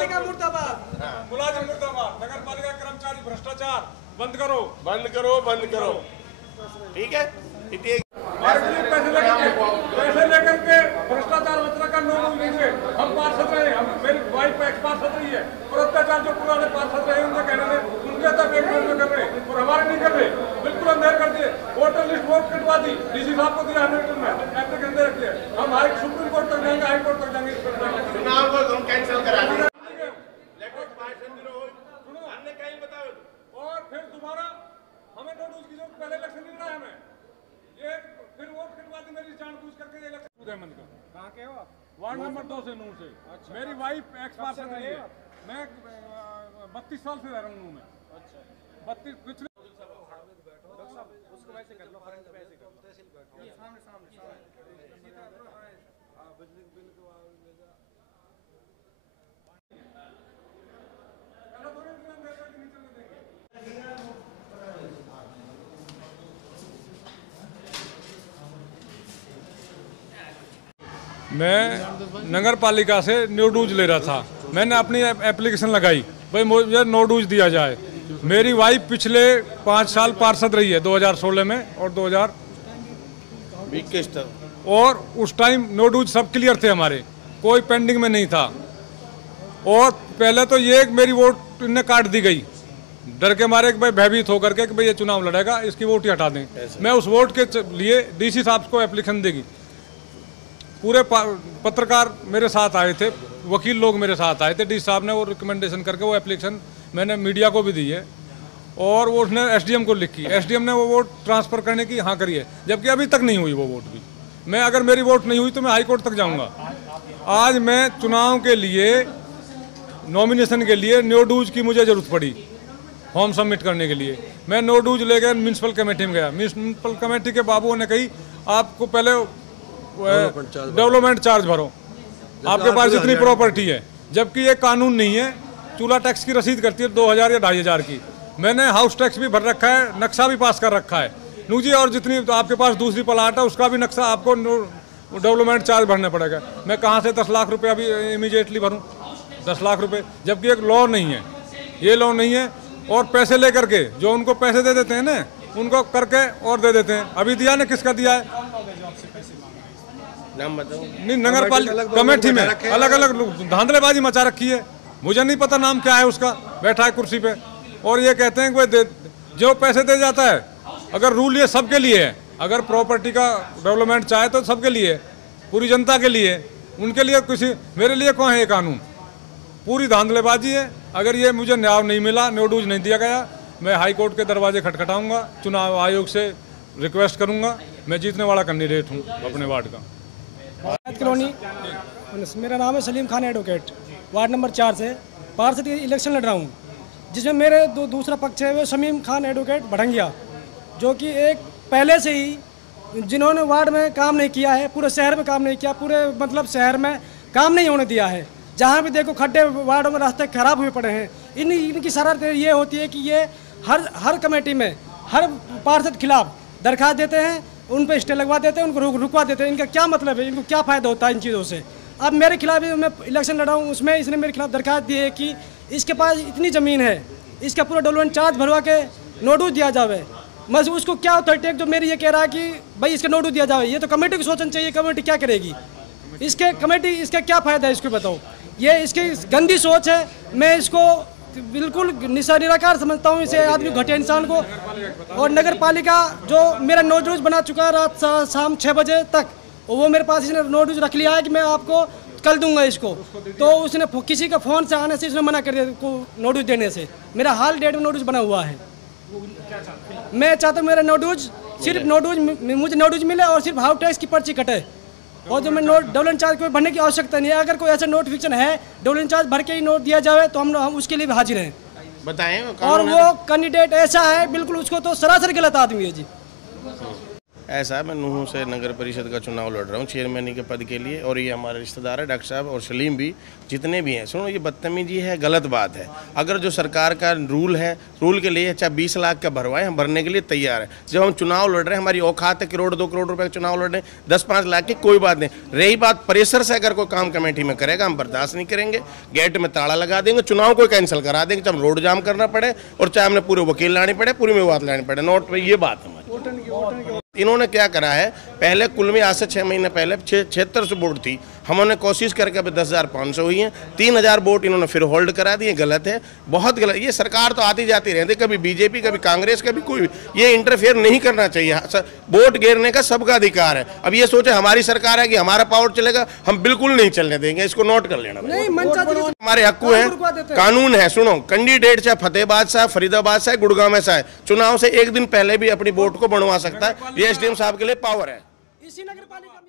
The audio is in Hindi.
पालिका मुर्दाबाद, मुलाजिम मुर्दाबाद, नगर पालिका कर्मचारी भ्रष्टाचार बंद करो, बंद करो, बंद करो। ठीक है, पैसे लेकर के भ्रष्टाचार वचना का नोट लीजिए। हम पार्षद रहे, हम मेरी वाइफ एक्स पार्षद रही है और अत्याचार जो पुराने पार्षद रहे उनसे कहने में उनके तक एक में कर रहे और हमारे नहीं कर रहे, बिल्कुल अंधेर कर दिए। वोटर लिस्ट वोट कटवा दी, डीसी साहब को दिया हैमिल्टन में, एप्लीकेशन दे रखी है। हम सुप्रीम कोर्ट तक जाएंगे, हाई कोर्ट तक जाएंगे, चुनाव को हम कैंसिल करा देंगे। और फिर दोबारा हमें नोटिस की जरूरत, पहले इलेक्शन नहीं लड़ा हमें, ये फिर वोट कटवा दी मेरी जानबूझ करके इलेक्शन। उदयमन का कहाँ के हो आप? वार्ड नंबर 2 से नूर से। अच्छा। मेरी वाइफ एक्स पार्षद रही है, मैं 32 साल से रह रहा हूँ। मैं 32 पिछले उसको वैसे कर लो, फ्रंट पे ऐसे कर लो, तहसील बैठो, ये सामने हां बिजली बिल को मैं नगर पालिका से नो डूज ले रहा था। मैंने अपनी एप्लीकेशन लगाई, भाई मुझे नो डूज दिया जाए। मेरी वाइफ पिछले 5 साल पार्षद रही है, 2016 में और 2021 तक, और उस टाइम नो डूज सब क्लियर थे हमारे, कोई पेंडिंग में नहीं था। और पहले तो ये मेरी वोट इन्हें काट दी गई, डर के मारे भाई भयभीत होकर के कि भाई ये चुनाव लड़ेगा, इसकी वोट ही हटा दें। मैं उस वोट के लिए डीसी साहब को एप्लीकेशन देगी। पूरे पत्रकार मेरे साथ आए थे, वकील लोग मेरे साथ आए थे। डीसी साहब ने वो रिकमेंडेशन करके वो एप्लीकेशन मैंने मीडिया को भी दी है और वो उसने एसडीएम को लिखी। एसडीएम ने वो वोट ट्रांसफ़र करने की हाँ करी है, जबकि अभी तक नहीं हुई वो वोट भी। मैं अगर मेरी वोट नहीं हुई तो मैं हाई कोर्ट तक जाऊँगा। आज मैं चुनाव के लिए नॉमिनेशन के लिए नो डूज की मुझे ज़रूरत पड़ी फॉर्म सबमिट करने के लिए। मैं नो डूज लेकर म्यूनसिपल कमेटी में गया। म्यूनसिपल कमेटी के बाबुओं ने कही आपको पहले डेवलपमेंट चार्ज भरो, आपके पास जितनी प्रॉपर्टी है, जबकि ये कानून नहीं है। चूल्हा टैक्स की रसीद करती है 2000 या 2500 की। मैंने हाउस टैक्स भी भर रखा है, नक्शा भी पास कर रखा है नू जी, और जितनी तो आपके पास दूसरी प्लाट है उसका भी नक्शा आपको डेवलपमेंट चार्ज भरना पड़ेगा। मैं कहाँ से 10 लाख रुपये अभी इमीडिएटली भरूँ, 10 लाख रुपये, जबकि एक लॉ नहीं है, ये लॉ नहीं है। और पैसे लेकर के जो उनको पैसे दे देते हैं ना, उनको करके और दे देते हैं। अभी दिया ना, किसका दिया है नाम बताओ। नहीं, नगर पालिका कमेटी में अलग अलग धांधलेबाजी मचा रखी है, मुझे नहीं पता नाम क्या है उसका, बैठा है कुर्सी पे। और ये कहते हैं कि जो पैसे दे जाता है, अगर रूल ये सबके लिए है, अगर प्रॉपर्टी का डेवलपमेंट चाहे तो सबके लिए, पूरी जनता के लिए, उनके लिए किसी, मेरे लिए कौन है ये कानून? पूरी धांधलेबाजी है। अगर ये मुझे न्याय नहीं मिला, नो डूज नहीं दिया गया, मैं हाई कोर्ट के दरवाजे खटखटाऊंगा, चुनाव आयोग से रिक्वेस्ट करूंगा। मैं जीतने वाला कैंडिडेट हूँ अपने वार्ड का। कॉलोनी, मेरा नाम है Salim Khan advocate, ward number 4 से पार्षद इलेक्शन लड़ रहा हूँ, जिसमें मेरे दूसरा पक्ष है वो शमीम खान एडवोकेट भड़ंगिया, जो कि एक पहले से ही जिन्होंने वार्ड में काम नहीं किया है, पूरे शहर में काम नहीं किया, पूरे मतलब शहर में काम नहीं होने दिया है। जहाँ भी देखो खड्डे, वार्डों में रास्ते खराब हुए पड़े हैं। इनकी शरारत ये होती है कि ये हर कमेटी में हर पार्षद खिलाफ दरखास्त देते हैं, उन पर स्टे लगवा देते हैं, उनको रुकवा देते हैं। इनका क्या मतलब है, इनको क्या फ़ायदा होता है इन चीज़ों से? अब मेरे खिलाफ मैं इलेक्शन लड़ा हूँ, उसमें इसने मेरे खिलाफ दरखास्त दी है कि इसके पास इतनी ज़मीन है, इसका पूरा डेवलपमेंट चार्ज भरवा के नोटिस दिया जाए। बस उसको क्या अथॉरिटी है जो मेरी ये कह रहा है कि भाई इसका नोटिस दिया जाए? ये तो कमेटी को सोचना चाहिए, कमेटी क्या करेगी इसके, कमेटी इसका क्या फ़ायदा है इसको बताओ? ये इसकी गंदी सोच है। मैं इसको बिल्कुल निराकार समझता हूँ, इसे आदमी घटिया इंसान को। और नगर पालिका जो मेरा नोटिस बना चुका है रात शाम 6 बजे तक, वो मेरे पास इसने नोटिस रख लिया है कि मैं आपको कल दूंगा इसको। तो उसने किसी का फ़ोन से आने से इसने मना कर दिया नोटिस देने से। मेरा हाल डेट में नोटिस बना हुआ है। मैं चाहता हूँ मेरा नोटिस सिर्फ मुझे नोटिस मिले और सिर्फ हाउस टैक्स की पर्ची कटे, और जो मैं डेवलपमेंट चार्ज को भरने की आवश्यकता नहीं है। अगर कोई ऐसा नोटिफिकेशन है डेवलपमेंट चार्ज भर के ही नोट दिया जाए तो हम उसके लिए भी हाजिर हैं। बताएं। और वो कैंडिडेट ऐसा है बिल्कुल, उसको तो सरासर गलत आदमी है जी। ऐसा है, मैं नूह से नगर परिषद का चुनाव लड़ रहा हूँ चेयरमैन के पद के लिए, और ये हमारे रिश्तेदार है डॉक्टर साहब और सलीम भी, जितने भी हैं। सुनो, ये बदतमीजी है, गलत बात है। अगर जो सरकार का रूल है, रूल के लिए चाहे 20 लाख का भरवाएं, हम भरने के लिए तैयार हैं। जब हम चुनाव लड़ रहे हैं, हमारी औकात है करोड़ 2 करोड़ रुपए का चुनाव लड़ रहे हैं, 10-5 लाख की कोई बात नहीं। रही बात प्रेशर से, अगर कोई काम कमेटी में करेगा हम बर्दाश्त नहीं करेंगे, गेट में ताला लगा देंगे, चुनाव को कैंसिल करा देंगे, चाहे हम रोड जाम करना पड़े और चाहे हमने पूरे वकील लाने पड़े, पूरी मेवात लानी पड़े, नोट पे। ये बात हमारी। इन्होंने क्या करा है, पहले कुल में आज से 6 महीने पहले 76 वोट थी, हमने कोशिश करके अभी 10,500 हुई हैं। 3,000 वोट इन्होंने फिर होल्ड करा दिए। गलत है, बहुत गलत। ये सरकार तो आती जाती रहती, कभी बीजेपी कभी कांग्रेस कभी कोई, ये इंटरफेयर नहीं करना चाहिए। वोट गिरने का सबका अधिकार है। अब ये सोचे हमारी सरकार है कि हमारा पावर चलेगा, हम बिल्कुल नहीं चलने देंगे, इसको नोट कर लेना। हमारे हक्कू है, कानून है। सुनो, कैंडिडेट चाहे फतेहाबाद से, फरीदाबाद से, गुड़गांव में से, चुनाव से एक दिन पहले भी अपनी वोट को बढ़वा सकता है। ये एसडीएम साहब के लिए पावर है। इसी नगर पालिका